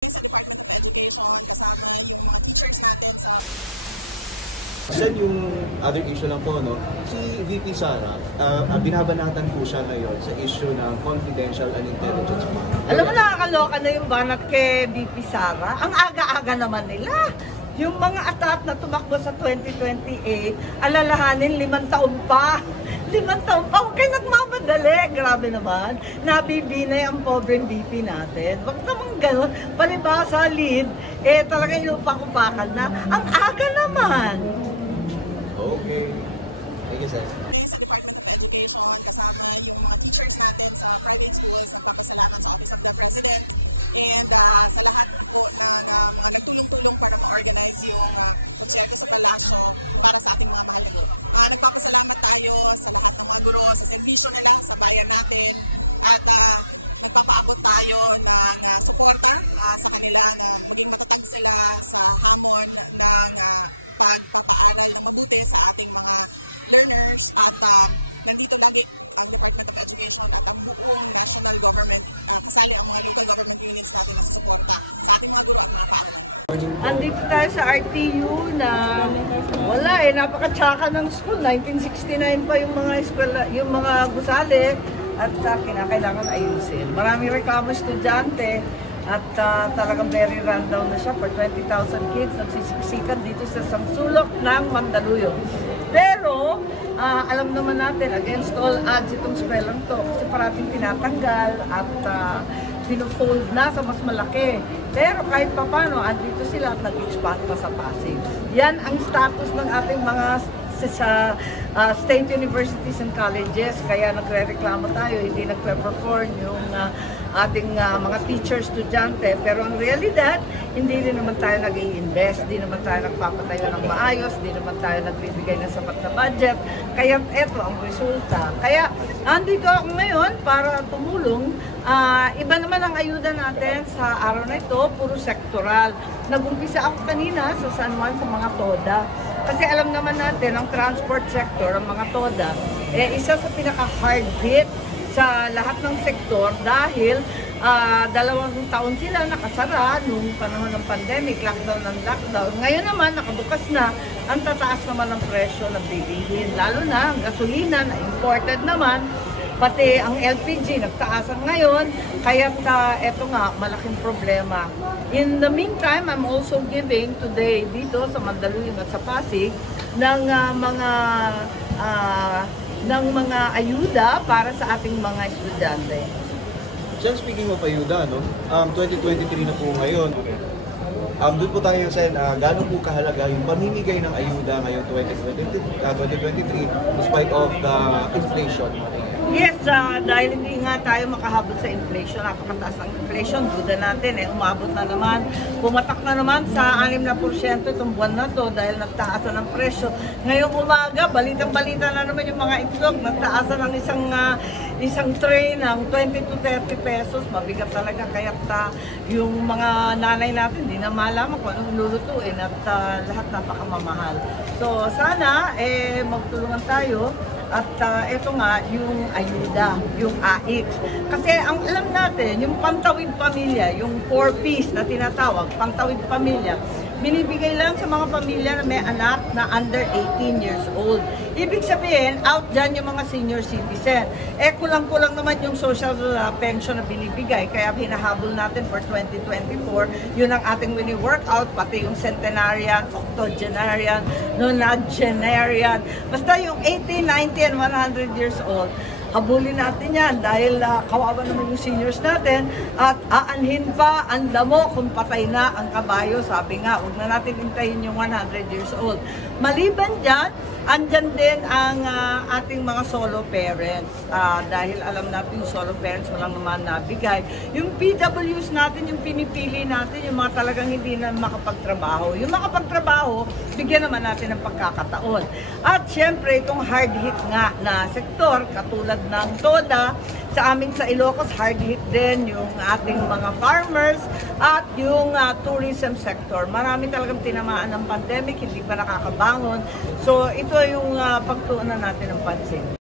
Sen, yung other issue lang po, no? Si VP Sara, binabanatan po siya ngayon sa issue ng confidential and intelligence fund. Alam mo, nakakaloka na yung banat kay VP Sara. Ang aga-aga naman nila. Yung mga atat na tumakbo sa 2028, alalahanin 5 taon pa. 5 taon pa. Huwag kayo nagmamadali. Grabe naman. Nabibinay ang pobreng VP natin. Huwag naman ganun. Palibasa, lead, talagang lupa-kupakan na. Ang aga naman. Okay. Thank you, sir. Andito tayo sa RTU na wala napaka-tsaka ng school. 1969 pa yung mga eskwela, yung mga gusali at kinakailangan ayusin. Maraming reklamo estudyante at talagang very rundown na siya for 20,000 kids nagsisiksikan dito sa isang sulok ng Mandaluyong. Pero alam naman natin, against all odds itong eskweleng to kasi parating tinatanggal at pino-fold na sa mas malaki. Pero kahit pa paano, andito sila at nag-expand pa sa Pasig. Yan ang status ng ating mga sa state universities and colleges. Kaya nagre-reklamo tayo, hindi nagpe-perform yung ating mga teachers, estudyante. Pero ang realidad, hindi rin naman tayo nag-i-invest, hindi naman tayo nagpapatayo ng maayos, hindi naman tayo nagbibigay ng sapat na budget. Kaya eto ang resulta. Kaya andito ako ngayon para tumulong. Iba naman ang ayuda natin sa araw na ito, puro sektoral. Nag-umpisa ako kanina sa San Juan sa mga TODA. Kasi alam naman natin, ang transport sector, ang mga TODA, isa sa pinaka-hard hit sa lahat ng sektor dahil 2 taon sila nakasara nung panahon ng pandemic, lockdown ng lockdown. Ngayon naman, nakabukas na, ang tataas naman ng presyo ng bilihin. Lalo na ang gasolina na imported naman, pati ang LPG nagtaasan ngayon, kaya eto nga, malaking problema. In the meantime, I'm also giving today dito sa Mandaluyong at sa Pasig ng mga ayuda para sa ating mga estudyante. Sen, speaking of ayuda, no? 2023 na po ngayon. Doon po tayo, Sen, gaano po kahalaga yung pamimigay ng ayuda ngayong 2023 despite of the inflation? Yes, dahil hindi nga tayo makahabol sa inflation, napakataas ng inflation, duda natin umabot na naman, pumatak na naman sa 6% itong buwan na to dahil nagtaasan ng presyo. Ngayong umaga, balitang-balita na naman yung mga itlog, nagtaasan ng isang tray ng 20 to 30 pesos, mabigat talaga, kaya yung mga nanay natin hindi na malaman kung anong lulutuin at lahat napakamamahal. So sana magtulungan tayo. At ito nga, yung ayuda, yung AIC. Kasi ang alam natin, yung pantawid pamilya, yung 4Ps na tinatawag, pantawid pamilya, binibigay lang sa mga pamilya na may anak na under 18 years old. Ibig sabihin, out dyan yung mga senior citizen. Kulang-kulang naman yung social pension na binibigay. Kaya hinahabol natin for 2024. Yun ang ating mini-workout, pati yung centenarian, octogenarian, nonagenarian. Basta yung 80, 90, and 100 years old. Habulin natin yan dahil kawawa naman yung seniors natin at aanhin pa ang damo kung patay na ang kabayo. Sabi nga, huwag na natin hintayin yung 100 years old. Maliban dyan, andyan din ang ating mga solo parents. Dahil alam natin yung solo parents walang naman nabigay. Yung PWs natin, yung pinipili natin, yung mga talagang hindi na makapagtrabaho. Yung makapagtrabaho, bigyan naman natin ng pagkakataon. At syempre, itong hard hit nga na sektor, katulad ng TODA, sa amin sa Ilocos, hard hit din yung ating mga farmers at yung tourism sector. Marami talagang tinamaan ng pandemic, hindi pa nakakabangon. So ito yung pagtuunan natin ng pansin.